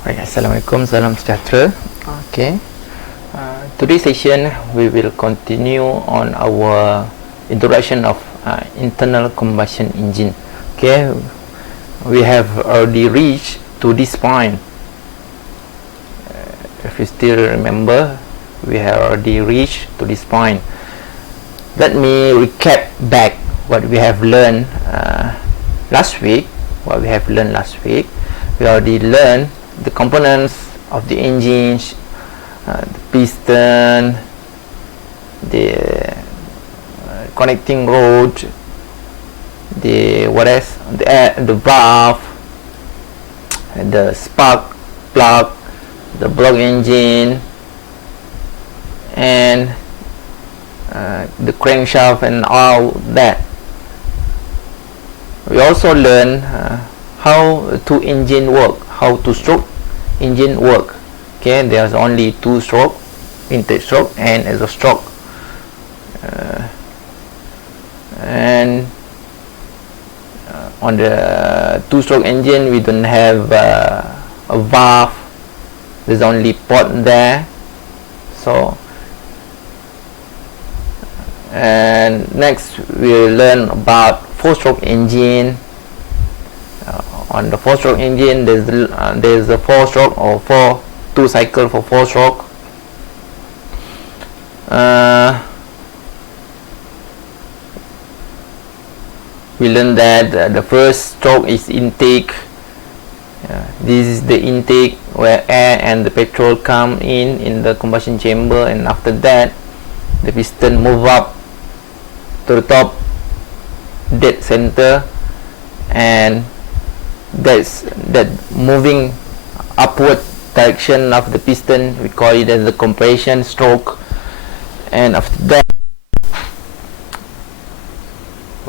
Right, Assalamualaikum, salam sejahtera. Okay, today's session we will continue on our introduction of internal combustion engine. Okay, we have already reached to this point. If you still remember, we have already reached to this point. Let me recap back what we have learned last week. We already learned the components of the engines, the piston, the connecting rod, the the valve, the spark plug, the block engine, and the crankshaft and all that. We also learn how two engine work, how to stroke engine work. Okay, there's only two stroke, intake stroke and exhaust stroke, and on the two-stroke engine we don't have a valve, there's only port there. So and next we'll learn about four-stroke engine. On the four-stroke engine there's a four-stroke or two cycle for four-stroke. We learned that the first stroke is intake. This is the intake where air and the petrol come in the combustion chamber, and after that the piston move up to the top dead center, and that moving upward direction of the piston, we call it as the compression stroke. And after that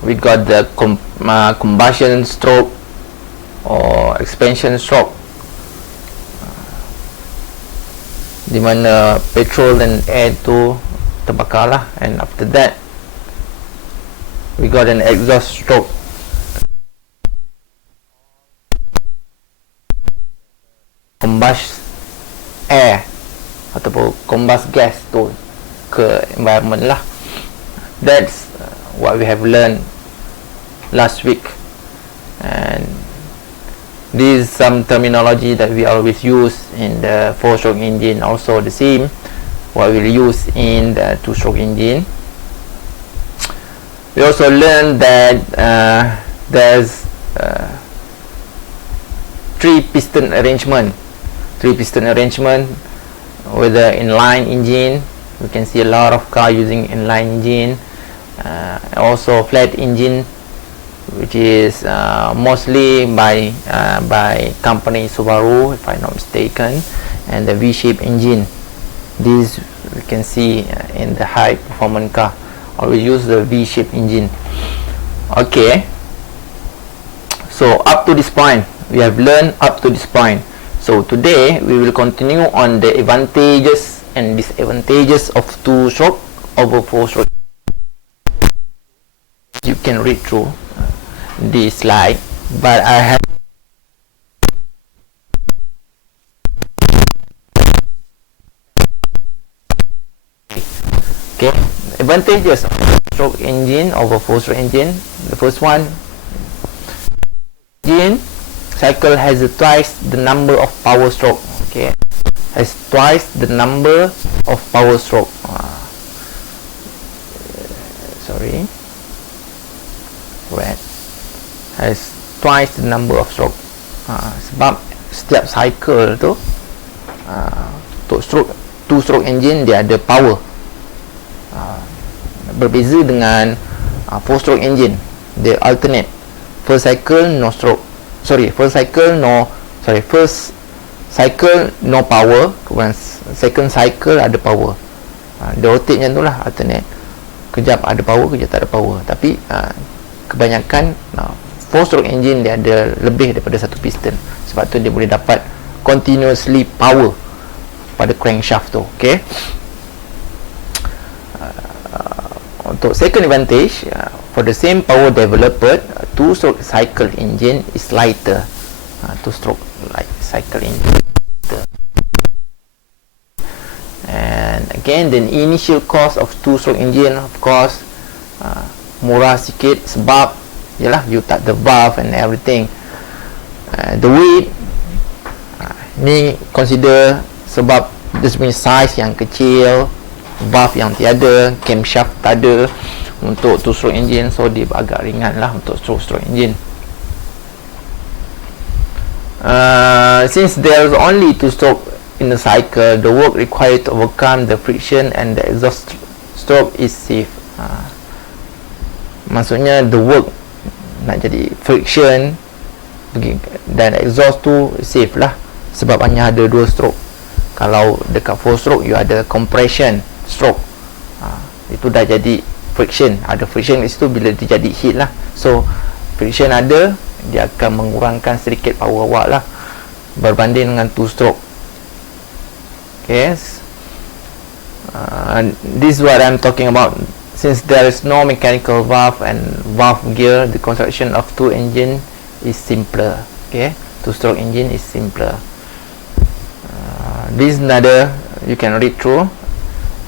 we got the combustion stroke or expansion stroke, di mana petrol dan air tu terbakar lah. And after that we got an exhaust stroke. Combust air ataupun combust gas tu ke environment lah. That's what we have learned last week, and this is some terminology that we always use in the four-stroke engine, also the same what we'll use in the two-stroke engine. We also learned that there's three piston arrangement with the inline engine. We can see a lot of car using inline engine, also flat engine, which is mostly by company Subaru if I'm not mistaken, and the V-shape engine. This we can see in the high performance car always use the V-shape engine. Okay, so up to this point we have learned up to this point. So today we will continue on the advantages and disadvantages of two-stroke over four-stroke. You can read through this slide, but I have okay, advantages of two-stroke engine over four-stroke engine. The first one, engine cycle has twice the number of power stroke. Okay, has twice the number of power stroke. Sorry, red has twice the number of stroke. Sebab setiap cycle tu untuk two-stroke engine dia ada power. Berbeza dengan four-stroke engine, dia alternate. First cycle no power, kemudian second cycle ada power. Dia rotate macam tu lah, alternate. Kejap ada power, kejap tak ada power. Tapi kebanyakan four-stroke engine dia ada lebih daripada satu piston, sebab tu dia boleh dapat continuously power pada crankshaft tu. Okay, untuk second advantage, for the same power developed, two-stroke cycle engine is lighter. Two-stroke like cycle engine Again, the initial cost of two-stroke engine, of course, murah sikit sebab yalah, you tak the valve and everything. The weight, ni consider sebab dia punya size yang kecil, valve yang tiada, camshaft tak ada untuk two-stroke engine, so dia agak ringan lah untuk two-stroke engine. Since there is only two-stroke in the cycle, the work required to overcome the friction and the exhaust stroke is safe. Maksudnya the work nak jadi friction dan exhaust tu safe lah, sebab hanya ada 2 stroke. Kalau dekat 4 stroke you ada compression stroke, itu dah jadi friction. Ada friction di situ bila dia jadi heat lah. So friction ada, dia akan mengurangkan sedikit power awak lah berbanding dengan 2 stroke. Okay, this is what I'm talking about. Since there is no mechanical valve and valve gear, the construction of 2 engine is simpler. Okay, 2-stroke engine is simpler. This is another, you can read through.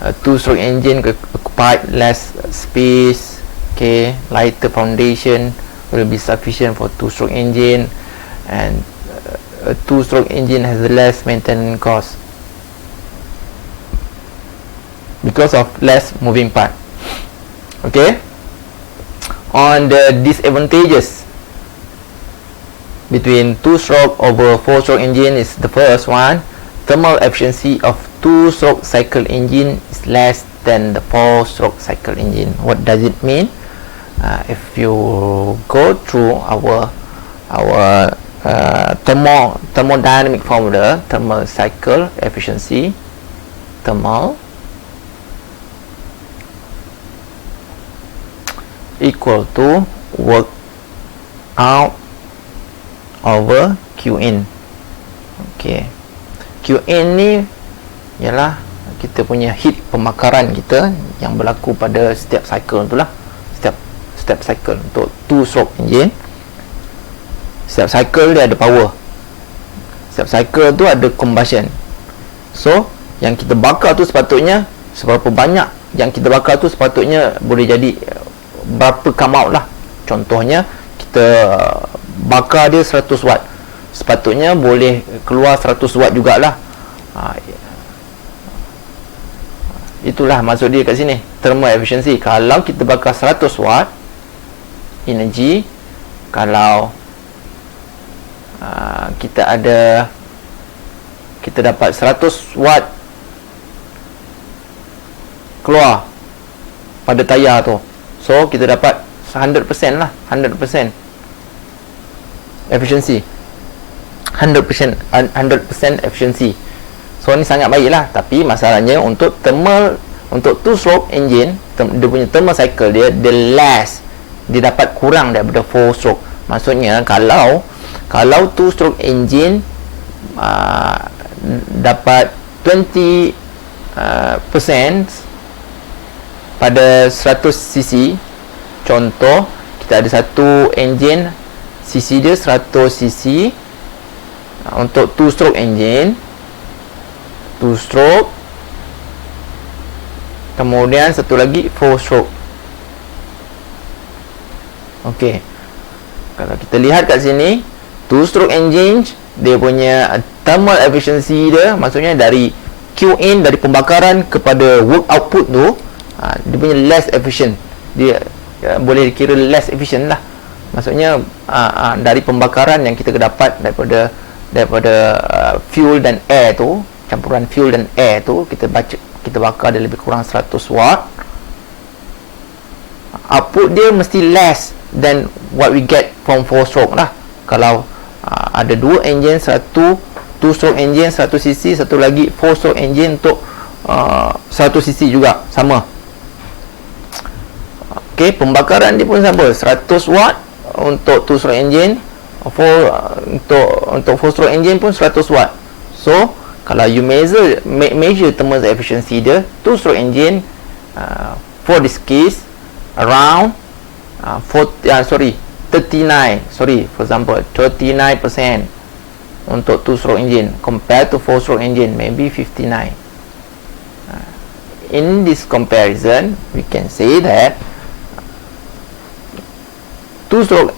2-stroke engine occupied less space. Okay, lighter foundation will be sufficient for 2-stroke engine, and a 2-stroke engine has less maintenance cost because of less moving part. Okay, on the disadvantages between 2-stroke over 4-stroke engine is the first one: thermal efficiency of 2-stroke cycle engine is less than the 4-stroke cycle engine. What does it mean? If you go through our thermodynamic formula, thermal cycle efficiency, thermal equal to work out over Q in. Okay, Q in ni ialah kita punya heat pembakaran kita yang berlaku pada setiap cycle tu lah. Setiap cycle untuk 2-stroke engine, setiap cycle dia ada power, setiap cycle tu ada combustion. So yang kita bakar tu sepatutnya seberapa banyak yang kita bakar tu sepatutnya boleh jadi berapa come out lah. Contohnya kita bakar dia 100 watt, sepatutnya boleh keluar 100 watt jugalah. Itulah maksud dia kat sini, thermal efficiency. Kalau kita bakar 100 watt energy, kalau kita dapat 100 watt keluar pada tayar tu, so kita dapat 100% lah, 100% efficiency, 100% efficiency. So ni sangat baik lah. Tapi masalahnya untuk thermal, untuk 2-stroke engine, dia punya thermal cycle dia less, dia dapat kurang daripada 4-stroke. Maksudnya kalau 2-stroke engine dapat 20% pada 100 cc. Contoh, kita ada satu engine cc dia 100 cc untuk 2-stroke engine, 2-stroke, kemudian satu lagi 4-stroke. Okey, kalau kita lihat kat sini, 2-stroke engine dia punya thermal efficiency dia, maksudnya dari Q in, dari pembakaran kepada work output tu, dia punya less efficient. Dia boleh dikira less efficient lah. Maksudnya dari pembakaran yang kita dapat daripada fuel dan air tu, campuran fuel dan air tu, kita bakar dia lebih kurang 100 watt, output dia mesti less than what we get from 4-stroke lah. Kalau ada 2 engine, satu 2-stroke engine 100 cc, satu lagi 4-stroke engine untuk 100 cc juga, sama. Okey, pembakaran dia pun sama, 100 watt untuk 2-stroke engine, untuk 4-stroke engine pun 100 watt. So kalau you measure thermal efficiency dia, 2-stroke engine for this case around 39, for example 39% untuk 2-stroke engine compared to 4-stroke engine maybe 59. in this comparison, we can say that two-stroke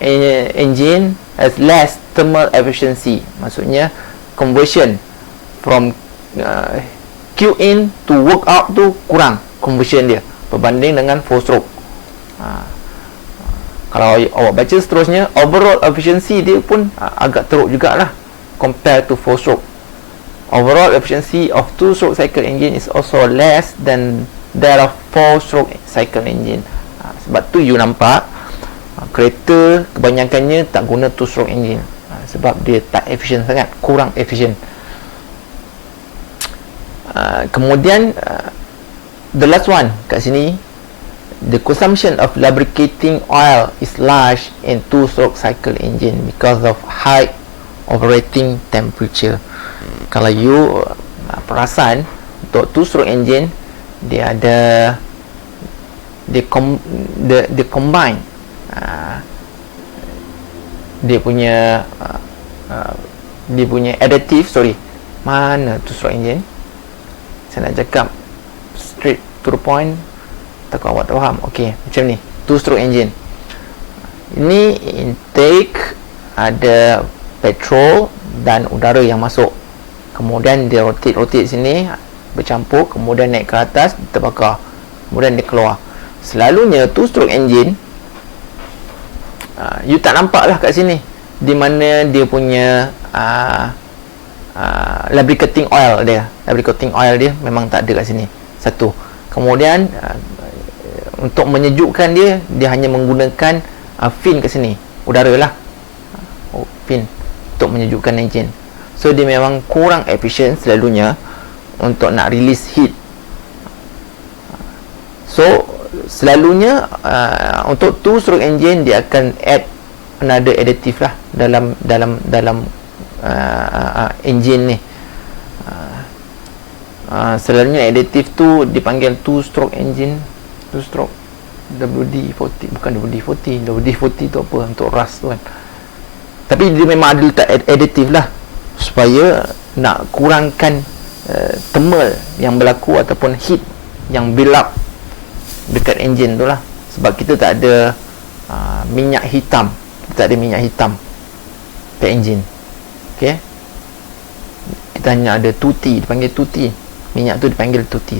engine has less thermal efficiency. Maksudnya conversion from Q in to work out tu kurang conversion dia berbanding dengan 4-stroke. Kalau awak baca seterusnya, overall efficiency dia pun agak teruk jugalah compared to 4-stroke. Overall efficiency of 2-stroke cycle engine is also less than that of 4-stroke cycle engine. Sebab tu you nampak kereta kebanyakannya tak guna 2-stroke engine, sebab dia tak efisien sangat, kurang efisien. Kemudian the last one kat sini, the consumption of lubricating oil is large in 2-stroke cycle engine because of high operating temperature. Kalau you perasan, untuk 2-stroke engine dia ada dia combine dia punya additive. Mana 2-stroke engine, saya nak cakap straight to the point, takut awak tak faham. Okey, macam ni 2-stroke engine ini, intake ada petrol dan udara yang masuk, kemudian dia rotate sini bercampur, kemudian naik ke atas, terbakar, kemudian dia keluar. Selalunya 2-stroke engine you tak nampak lah kat sini di mana dia punya lubricating oil dia memang tak ada kat sini. Satu. Kemudian untuk menyejukkan dia hanya menggunakan fin kat sini, udara lah, fin untuk menyejukkan engine. So dia memang kurang efisien selalunya untuk nak release heat. So selalunya untuk 2-stroke engine dia akan add another additive lah dalam engine ni. Selalunya additive tu dipanggil 2-stroke engine, 2-stroke WD-40, bukan WD-40. WD-40 tu apa, untuk rust tu kan. Tapi dia memang ada letak additive lah supaya nak kurangkan thermal yang berlaku ataupun heat yang build up dekat engine tu lah. Sebab kita tak ada minyak hitam, kat engine. Okay, kita hanya ada tuti, dipanggil tuti, minyak tu dipanggil tuti.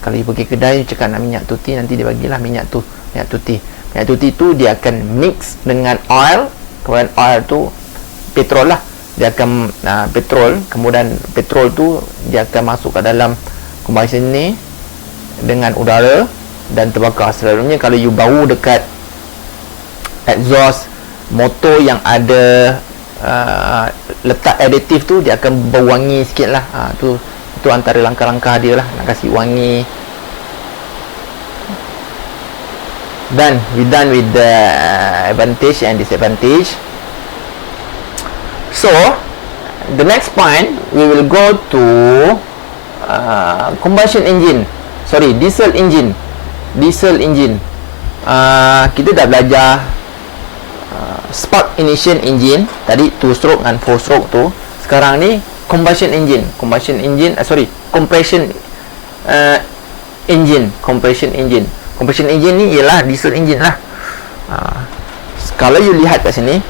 Kalau you pergi kedai, you cakap nak minyak tuti, nanti dia bagilah minyak tuti. Minyak tuti tu dia akan mix dengan oil, kemudian oil tu petrol lah, dia akan petrol, kemudian petrol tu dia akan masuk ke dalam combustion ni dengan udara dan terbakar. Selalunya kalau you bau dekat exhaust motor yang ada letak additive tu, dia akan berwangi sikit lah. Itu antara langkah-langkah dia lah, nak kasih wangi. Dan we done with the advantage and disadvantage. So the next point we will go to diesel engine. Kita dah belajar spark ignition engine tadi, 2-stroke dan 4-stroke tu. Sekarang ni compression engine ni ialah diesel engine lah. Kalau you lihat kat sini,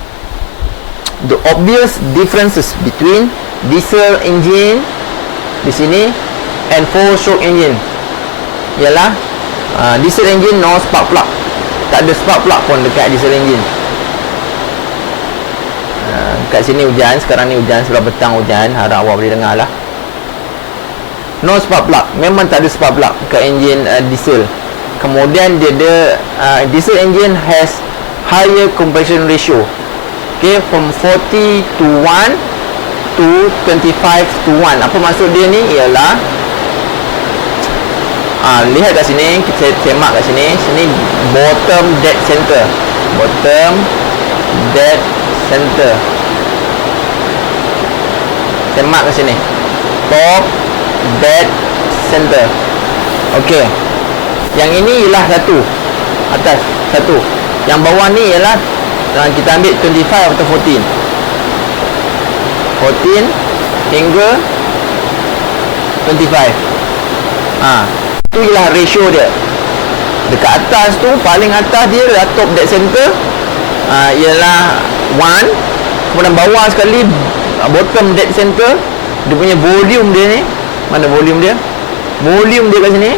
the obvious differences between diesel engine di sini and 4-stroke engine ialah diesel engine no spark plug, tak ada spark plug pun dekat diesel engine. Kat sini hujan, sekarang ni hujan, sebelah petang hujan, harap awak boleh dengar lah. No spark plug, memang tak ada spark plug kat engine diesel. Kemudian dia ada diesel engine has higher compression ratio, okay, from 40 to 1 to 25 to 1. Apa maksud dia ni ialah lihat kat sini, kita semak kat sini bottom dead center, semak kat sini, top dead center. Okey, yang ini ialah satu, atas satu, yang bawah ni ialah kita ambil 25 atau 14 hingga 25. Tu ialah ratio dia. Dekat atas tu, paling atas dia adalah top dead center, ialah 1. Kemudian bawah sekali, bottom dead center, dia punya volume dia ni, mana volume dia? Volume dia kat sini.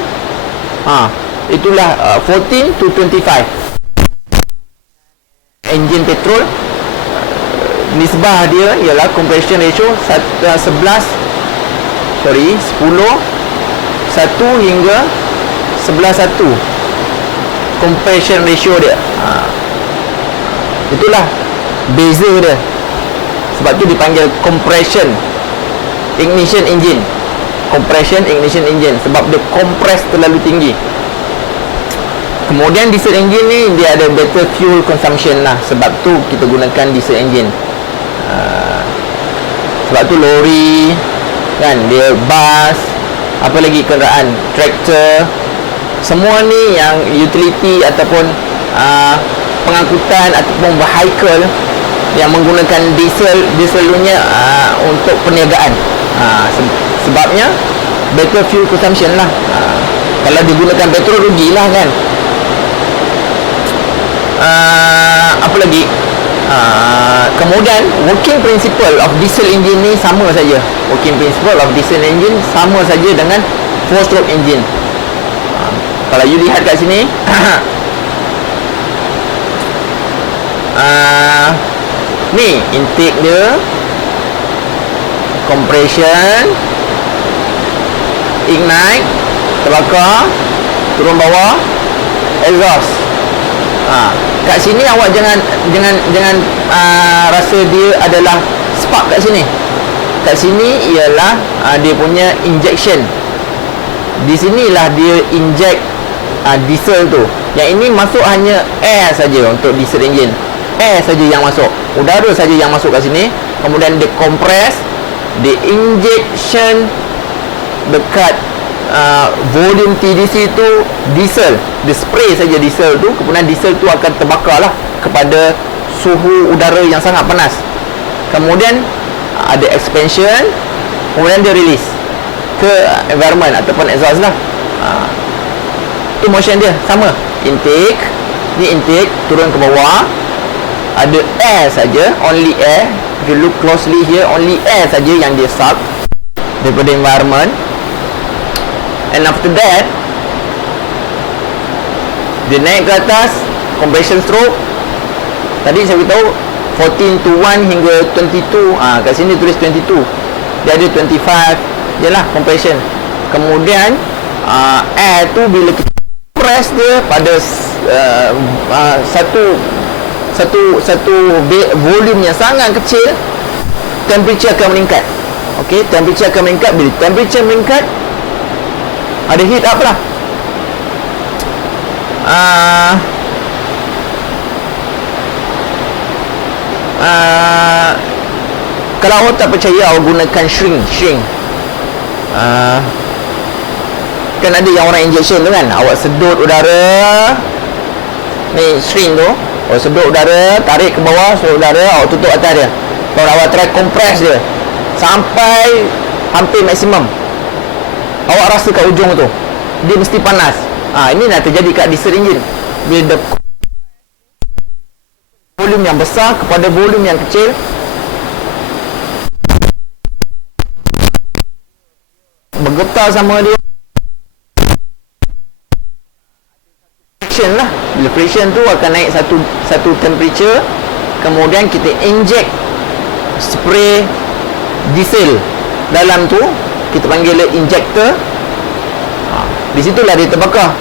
Itulah 14 to 25. Enjin petrol, nisbah dia ialah compression ratio 10 1 hingga 11:1 compression ratio dia. Itulah beza dia. Sebab tu dipanggil compression ignition engine. Compression ignition engine sebab dia compress terlalu tinggi. Kemudian diesel engine ni dia ada better fuel consumption lah. Sebab tu kita gunakan diesel engine. Sebab tu lori kan, dia bus, apa lagi kenderaan, traktor, semua ni yang utility ataupun pengangkutan ataupun vehicle yang menggunakan diesel, dia selalunya untuk perniagaan. Sebabnya better fuel consumption lah. Kalau digunakan petrol rugilah kan. Apa lagi? Kemudian working principle of diesel engine ni sama saja. Working principle of diesel engine sama saja dengan 4-stroke engine. Kalau you lihat kat sini, ni intake dia, compression, ignite, terbakar, turun bawah, exhaust. Kat sini awak jangan rasa dia adalah spark kat sini. Kat sini ialah dia punya injection. Di sinilah dia inject diesel tu. Yang ini masuk hanya air saja untuk diesel engine. Air saja yang masuk, udara saja yang masuk kat sini. Kemudian dia compress, dia injection dekat volume TDC tu diesel. Dia spray saja diesel tu, kemudian diesel tu akan terbakar lah kepada suhu udara yang sangat panas. Kemudian ada expansion, kemudian dia release ke environment ataupun exhaust lah. Tu motion dia sama. Intake, ni intake turun ke bawah, ada air saja, only air. If you look closely here, only air saja yang dia suck daripada environment. And after that, dia naik ke atas, compression stroke. Tadi saya beritahu 14 to 1 hingga 22. Kat sini tulis 22. Dia ada 25 je lah compression. Kemudian air tu bila kita press dia pada satu volume yang sangat kecil, temperature akan meningkat. Okey, temperature akan meningkat. Bila temperature meningkat, ada heat up lah. Kalau awak tak percaya, awak gunakan shrink. Kan ada yang orang injection tu kan, awak sedut udara, ni shrink tu, awak sedut udara, tarik ke bawah, sedut udara, awak tutup atas dia. Kalau awak try compress dia sampai hampir maksimum, awak rasa kat ujung tu dia mesti panas. Ini nak terjadi kat diesel engine. Bila volume yang besar kepada volume yang kecil, bergetar sama dia. Friction lah. Bila friction tu akan naik satu temperature. Kemudian kita inject spray diesel dalam tu, kita panggil injector. Di situlah dia terbakar.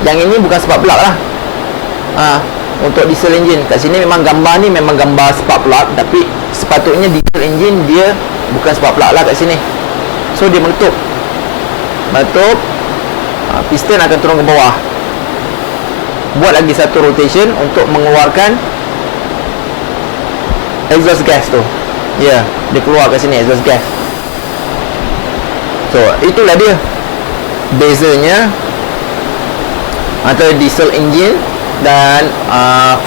Yang ini bukan spark plug lah. Untuk diesel engine kat sini memang gambar ni memang gambar spark plug, tapi sepatutnya diesel engine dia bukan spark plug lah kat sini. So dia meletup, piston akan turun ke bawah, buat lagi satu rotation untuk mengeluarkan exhaust gas tu. Ya, dia keluar kat sini exhaust gas. So itulah dia bezanya antara diesel engine dan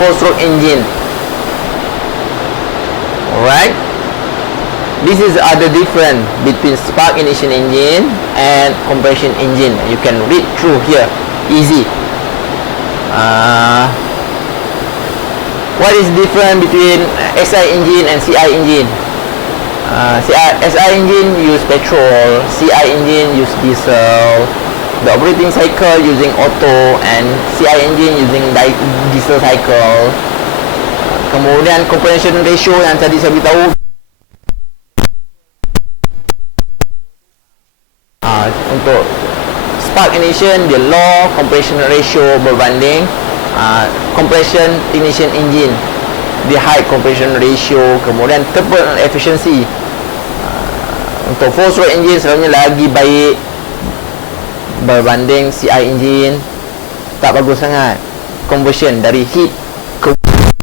4-stroke engine. Alright. This is the difference between spark ignition engine and compression engine. You can read through here, easy. What is different between SI engine and CI engine? SI engine use petrol, CI engine use diesel. The operating cycle using auto and CI engine using diesel cycle. Kemudian compression ratio yang tadi saya beritahu, untuk spark ignition dia low compression ratio berbanding compression ignition engine dia high compression ratio. Kemudian thermal efficiency, untuk 4-stroke engine selalunya lagi baik berbanding CI engine. Tak bagus sangat conversion dari heat ke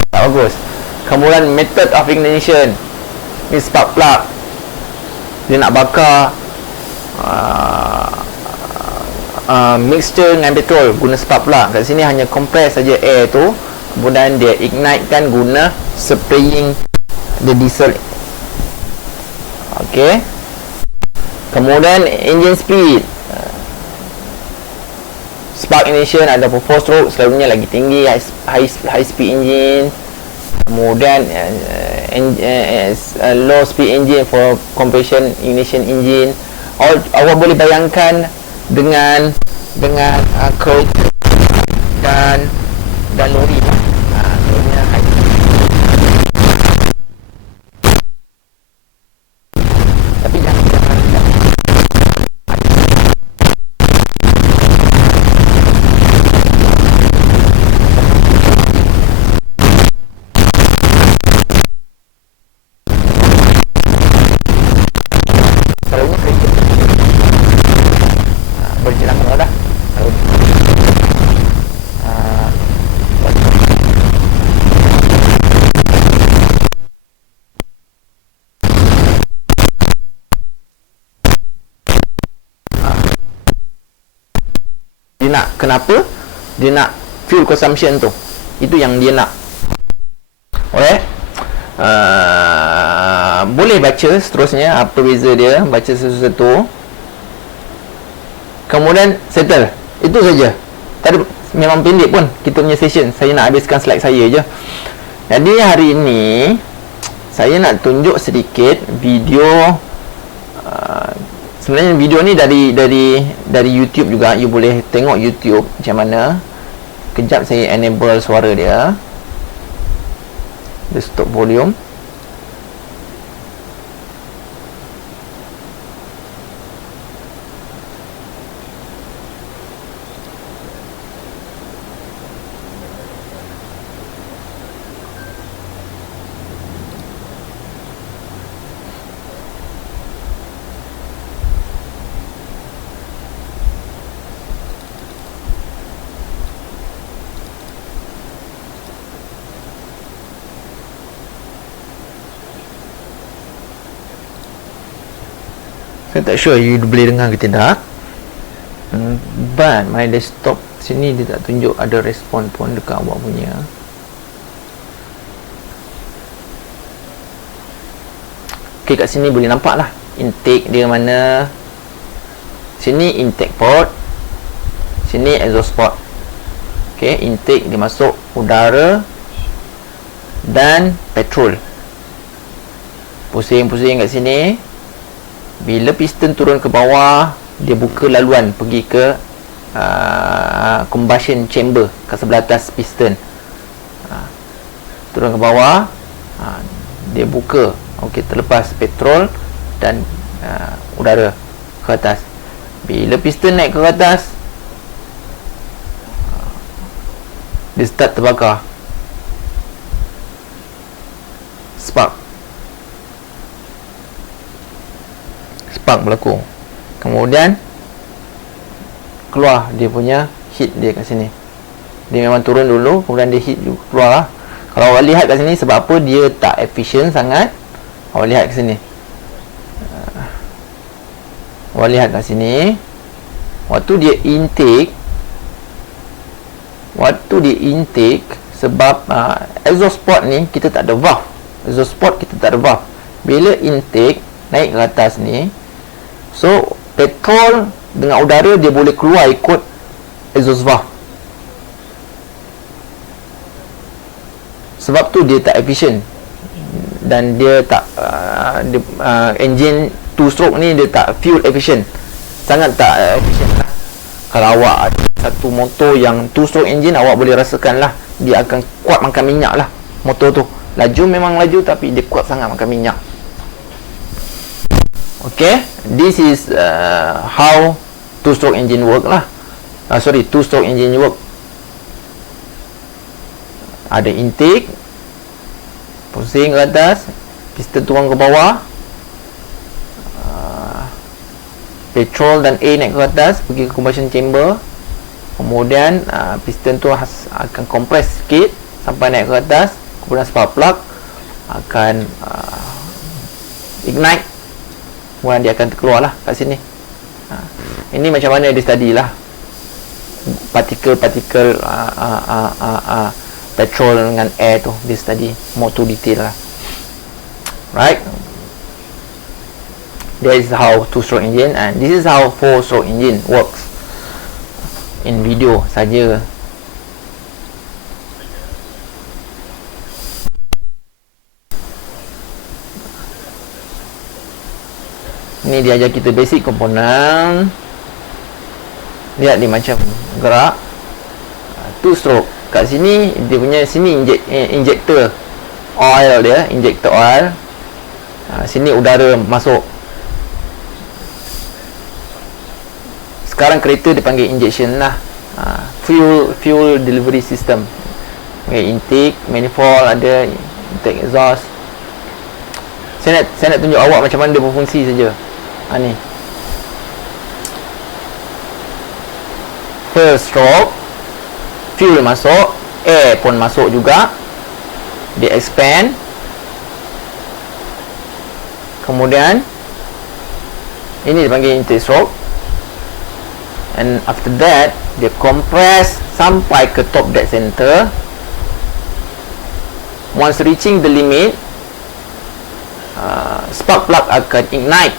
tak bagus. Kemudian method of ignition ni spark plug, dia nak bakar mixture dengan petrol guna spark plug. Kat sini hanya compress saja air tu, kemudian dia ignite kan guna spraying the diesel. Okey. Kemudian engine speed, spark ignition ada 4-stroke selalunya lagi tinggi, high speed engine. Kemudian low speed engine for compression ignition engine. Awak boleh bayangkan dengan kereta dan lori. Lorinya high. Tapi jangan berjalan kalau dah dia nak, kenapa dia nak fuel consumption tu, itu yang dia nak. Alright. Boleh baca seterusnya apa beza dia, baca satu-satu. Kemudian settle. Itu saja. Tadi memang pendek pun kita punya session. Saya nak habiskan slide saya je. Jadi hari ini saya nak tunjuk sedikit video. Sebenarnya video ni dari YouTube juga. You boleh tengok YouTube macam mana. Kejap saya enable suara dia. Dia stop volume. Saya tak sure you boleh dengar ke tidak. But my desktop sini dia tak tunjuk ada respon pun dekat awak punya. Ok, kat sini boleh nampak lah intake dia mana. Sini intake port, sini exhaust port. Ok, intake dia masuk udara dan petrol. Pusing-pusing kat sini. Bila piston turun ke bawah, dia buka laluan pergi ke combustion chamber kat sebelah atas piston. Turun ke bawah, dia buka. Okey, terlepas petrol dan udara ke atas. Bila piston naik ke atas, dia start terbakar. Spark berlaku. Kemudian keluar dia punya heat dia kat sini. Dia memang turun dulu, kemudian dia heat keluar lah. Kalau awak lihat kat sini, sebab apa dia tak efisien sangat, awak lihat kat sini. Awak lihat kat sini, waktu dia intake, sebab exhaust port ni kita tak ada valve. Exhaust port kita tak ada valve. Bila intake, naik ke atas ni. So petrol dengan udara dia boleh keluar ikut exhaust valve. Sebab tu dia tak efisien, dan dia tak engine 2 stroke ni dia tak fuel efficient, sangat tak efficient lah. Kalau awak ada satu motor yang 2 stroke engine, awak boleh rasakan lah dia akan kuat makan minyak lah. Motor tu laju memang laju, tapi dia kuat sangat makan minyak. Okay, this is how 2 stroke engine work lah. 2 stroke engine work. Ada intake, pusing ke atas, piston turun ke bawah, petrol dan air naik ke atas pergi ke combustion chamber. Kemudian piston tu akan kompres sikit sampai naik ke atas. Kemudian spark plug akan ignite, kemudian dia akan terkeluar lah kat sini. Ini macam mana dia study lah partikel-partikel petrol dengan air tu, dia study more to detail lah. Right, that is how 2 stroke engine, and this is how 4 stroke engine works in video saja. Ni dia ajar kita basic komponen. Lihat dia macam gerak. 2 stroke. Kat sini dia punya sini injector oil dia, injector oil. Sini udara masuk. Sekarang kereta dipanggil injection lah. Fuel delivery system. Okay, intake, manifold ada, intake exhaust. Saya nak tunjuk awak macam mana dia berfungsi saja. Ni first stroke, fuel masuk, air pun masuk juga, dia expand. Kemudian ini dipanggil intake stroke, and after that dia compress sampai ke top dead center. Once reaching the limit, spark plug akan ignite,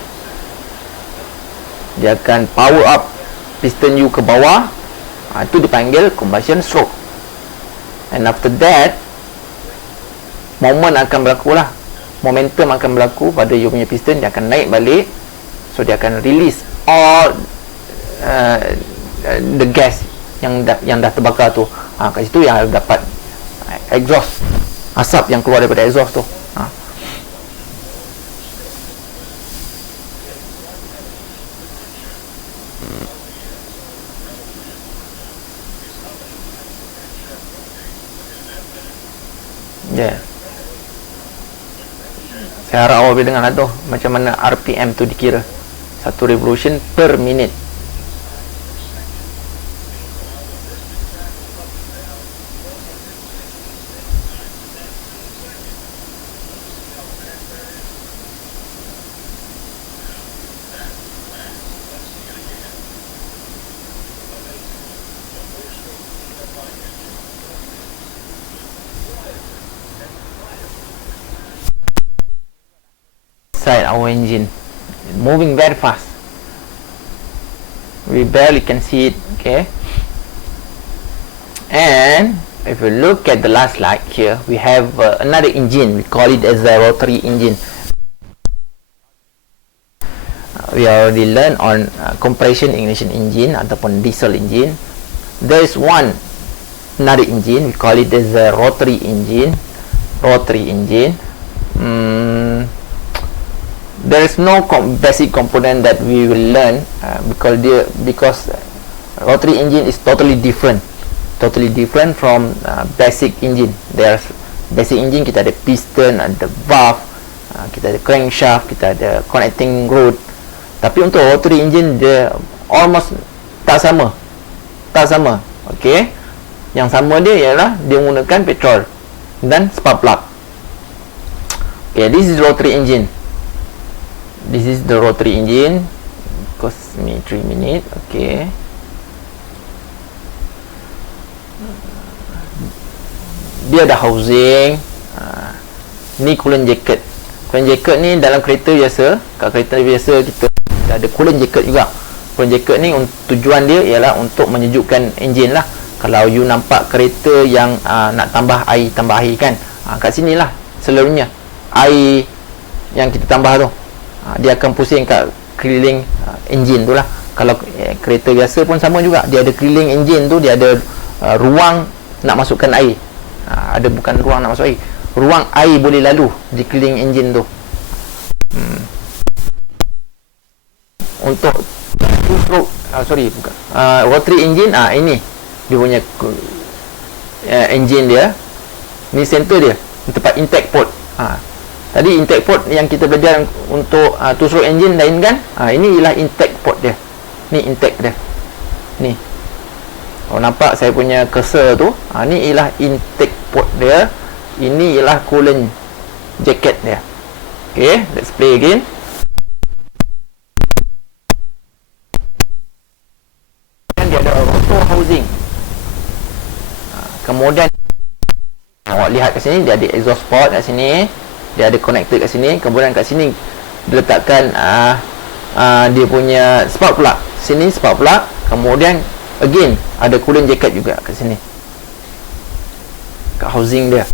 dia akan power up piston U ke bawah. Itu dipanggil combustion stroke. And after that, moment akan berlaku lah, momentum akan berlaku pada you punya piston. Dia akan naik balik, so dia akan release all the gas yang dah terbakar tu. Kat situ yang dapat exhaust, asap yang keluar daripada exhaust tu. Saya harap awak boleh dengar lah tu macam mana RPM tu dikira, 1 revolution per minit. Our engine moving very fast, we barely can see it. Okay, and if we look at the last slide here, we have another engine. We call it as a rotary engine. We already learned on compression ignition engine ataupun diesel engine. There is another engine, we call it as a rotary engine. There is no basic component that we will learn because rotary engine is totally different from basic engine. There's basic engine, kita ada piston, ada valve, kita ada crankshaft, kita ada connecting rod. Tapi untuk rotary engine dia almost tak sama. Okay, yang sama dia ialah dia menggunakan petrol dan spark plug. Okay, this is rotary engine. This is the rotary engine. Cost me 3 minutes. Okay. Dia ada housing. Ni coolant jacket. Coolant jacket ni dalam kereta biasa, kat kereta biasa kita ada coolant jacket juga. Coolant jacket ni tujuan dia ialah untuk menyejukkan enjin lah. Kalau you nampak kereta yang nak tambah air kan, kat sini lah selalunya air yang kita tambah tu, dia akan pusing kat keliling enjin tu lah. Kalau kereta biasa pun sama juga, dia ada keliling enjin tu, dia ada ruang nak masukkan air. Ada bukan ruang nak masuk air, ruang air boleh lalu di keliling enjin tu. Untuk two-stroke, bukan rotary engine, ini dia punya engine dia. Ni center dia, tempat intake port. Tadi intake port yang kita belajar untuk two-stroke engine lain kan. Ini ialah intake port dia. Ni intake dia. Ni. Kalau nampak saya punya cursor tu, ni ialah intake port dia. Ini ialah coolant jacket dia. Okay, let's play again. Dia ada rotor housing. Kemudian awak lihat kat sini, dia ada exhaust port kat sini, dia ada connector kat sini. Kemudian kat sini diletakkan dia punya spark plug. Sini spark plug. Kemudian again ada coolant jacket juga kat sini, kat housing dia.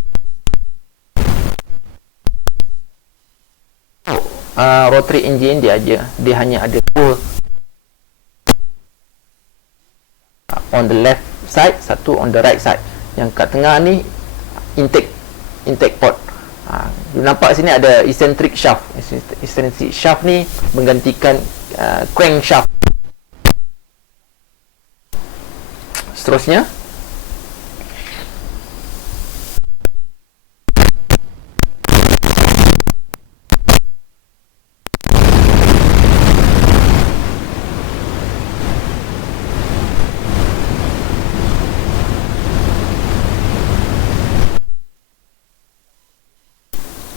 Rotary engine dia hanya ada dua, on the left side, satu on the right side. Yang kat tengah ni intake port. Nampak sini ada eccentric shaft. Eccentric shaft ni menggantikan crankshaft. Seterusnya,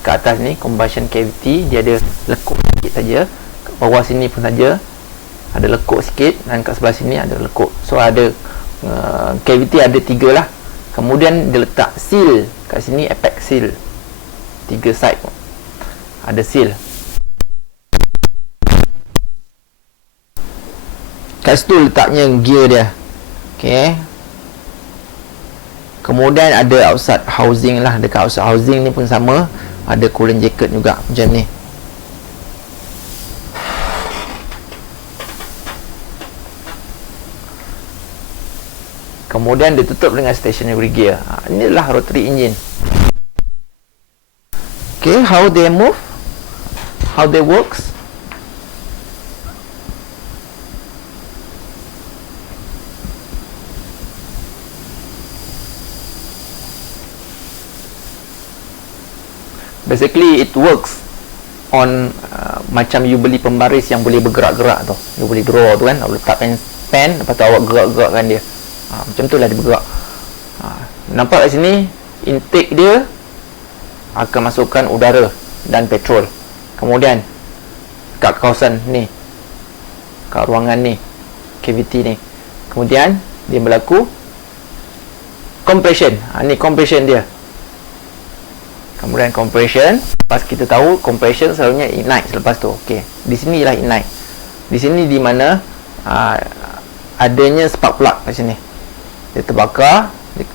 ke atas ni combustion cavity, dia ada lekuk sikit saja. Kat bawah sini pun saja ada lekuk sikit, dan kat sebelah sini ada lekuk. So ada cavity ada 3 lah. Kemudian dia letak seal kat sini, apex seal, 3 side ada seal. Kat situ letaknya gear dia. Okay. Kemudian ada outside housing lah. Dekat outside housing ni pun sama, ada coolant jacket juga macam ni. Kemudian ditutup dengan stationary gear. Inilah rotary engine. Okay, how they move, how they works. Basically it works on macam you beli pembaris yang boleh bergerak-gerak tu. You boleh draw tu kan, awak letakkan pen, lepas tu awak gerak-gerakkan dia. Macam tu lah dia bergerak. Nampak kat sini intake dia akan masukkan udara dan petrol. Kemudian kat kawasan ni, kat ruangan ni, cavity ni, kemudian dia berlaku compression. Ni compression dia. Kemudian compression, lepas kita tahu compression selalunya ignite selepas tu. Okey, di sini ialah ignite. Di sini di mana adanya spark plug kat sini. Dia terbakar, dia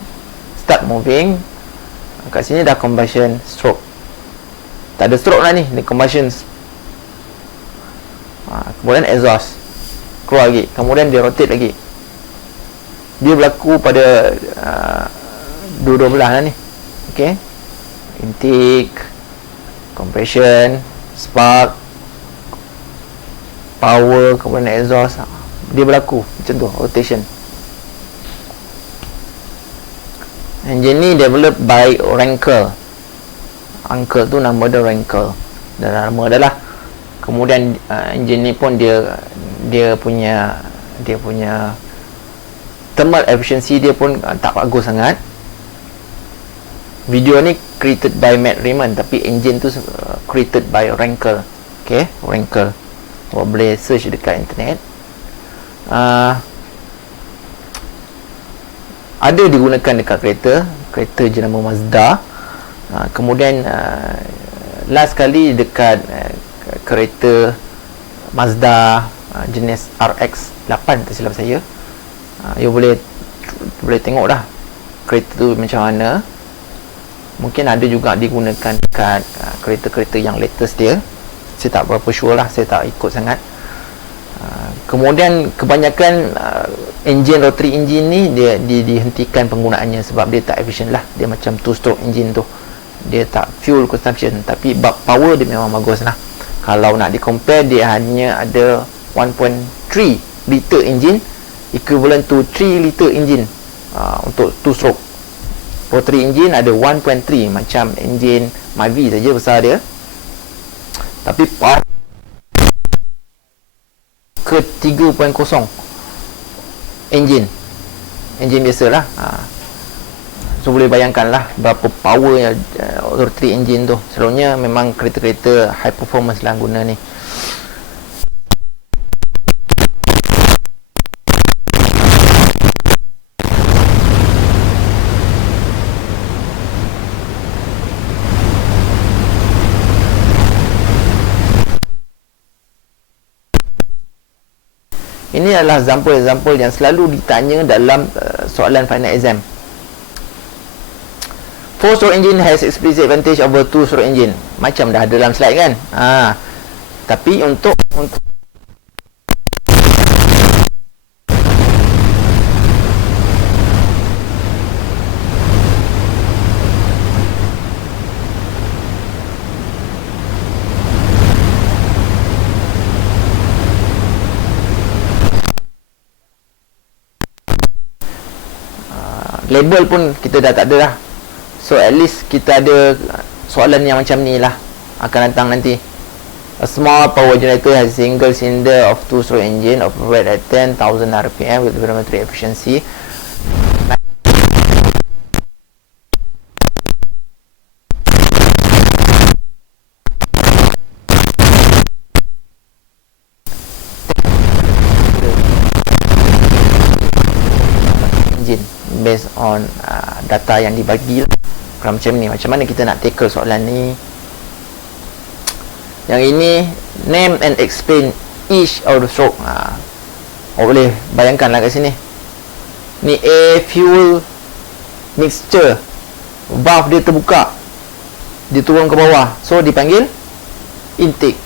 start moving. Kat sini dah combustion stroke. Tak ada stroke lah ni, dia combustion. Kemudian exhaust keluar lagi, kemudian dia rotate lagi. Dia berlaku pada dua-dua belah lah ni. Okey, intake, compression, spark, power, kemudian exhaust. Dia berlaku macam tu, rotation. Engine ni developed by Renkel. Renkel tu nama dia Renkel, dan nama dia lah. Kemudian engine ni pun dia punya thermal efficiency dia pun tak bagus sangat. Video ni created by Matt Raymond, tapi engine tu created by Renkel. Okay, Renkel. Awak boleh search dekat internet. Ada digunakan dekat kereta jenama Mazda. Kemudian last kali dekat kereta Mazda jenis RX-8 tak silap saya. You boleh tengok dah kereta tu macam mana. Mungkin ada juga digunakan dekat kereta-kereta yang latest dia. Saya tak berapa sure lah, saya tak ikut sangat. Kemudian kebanyakan rotary engine ni dia dihentikan penggunaannya sebab dia tak efisien lah. Dia macam 2-stroke engine tu, dia tak fuel consumption, tapi power dia memang bagus lah. Kalau nak di-compare, dia hanya ada 1.3 liter engine equivalent to 3 liter engine untuk 2-stroke. Rotary engine ada 1.3 macam engine Myvi saja besar dia, tapi power ke 3.0 engine biasa lah. So boleh bayangkan lah berapa power rotary engine tu. Selalunya memang kereta-kereta high performance lah guna ni. Ini adalah example yang selalu ditanya dalam soalan final exam. 4-stroke engine has explicit advantage over 2-stroke engine. Macam dah ada dalam slide kan. Tapi untuk label pun kita dah tak ada lah. So at least kita ada soalan yang macam ni lah akan datang nanti. A small power generator has a single cylinder of 2-stroke engine operate at 10,000 rpm with barometric efficiency. Based on data yang dibagi lah. Kalau macam ni, macam mana kita nak tackle soalan ni? Yang ini, name and explain each of the stroke. Boleh bayangkan lah kat sini. Ni air fuel mixture, valve dia terbuka, dia turun ke bawah, so dipanggil intake.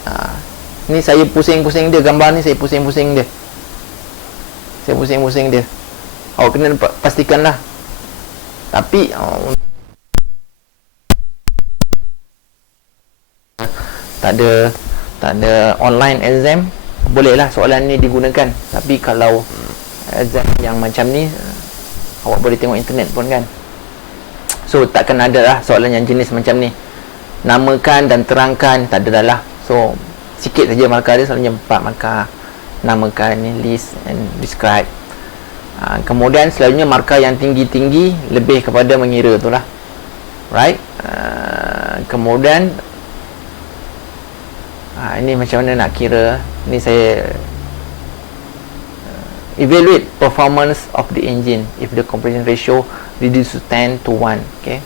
Ni saya pusing-pusing dia, gambar ni saya pusing-pusing dia. Awak kena pastikan lah. Tapi tak ada online exam, bolehlah soalan ni digunakan. Tapi kalau exam yang macam ni, awak boleh tengok internet pun kan. So takkan ada lah soalan yang jenis macam ni. Namakan dan terangkan, tak ada dah lah. So sikit saja markah dia, selalunya 4 markah. Namakan, list and describe. Kemudian selalunya markah yang tinggi-tinggi lebih kepada mengira tu lah. Right? Kemudian ini macam mana nak kira. Ini saya evaluate performance of the engine if the compression ratio reduced to 10 to 1. Okay.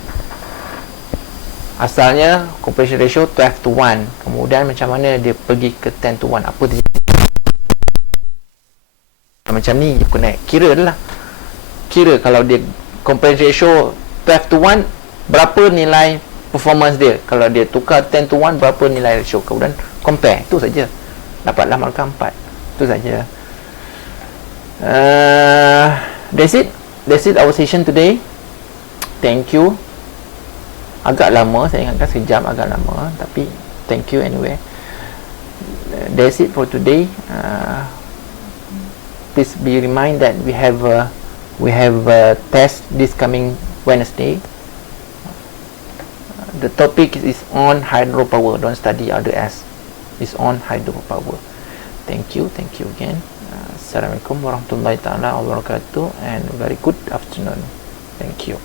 Asalnya compression ratio 12 to 1. Kemudian macam mana dia pergi ke 10 to 1. Apa terjadi? Macam ni, aku nak kira adalah kira kalau dia compression ratio 12 to 1, berapa nilai performance dia. Kalau dia tukar 10 to 1, berapa nilai ratio. Kemudian compare, itu saja. Dapatlah markah 4. Itu saja. That's it our session today. Thank you. Agak lama, saya ingatkan sejam, agak lama, tapi thank you anyway. That's it for today. Please be reminded that we have a test this coming Wednesday. The topic is on hydropower. Don't study other S. It's on hydropower. Thank you again. Assalamualaikum warahmatullahi taala wabarakatuh, and very good afternoon. Thank you.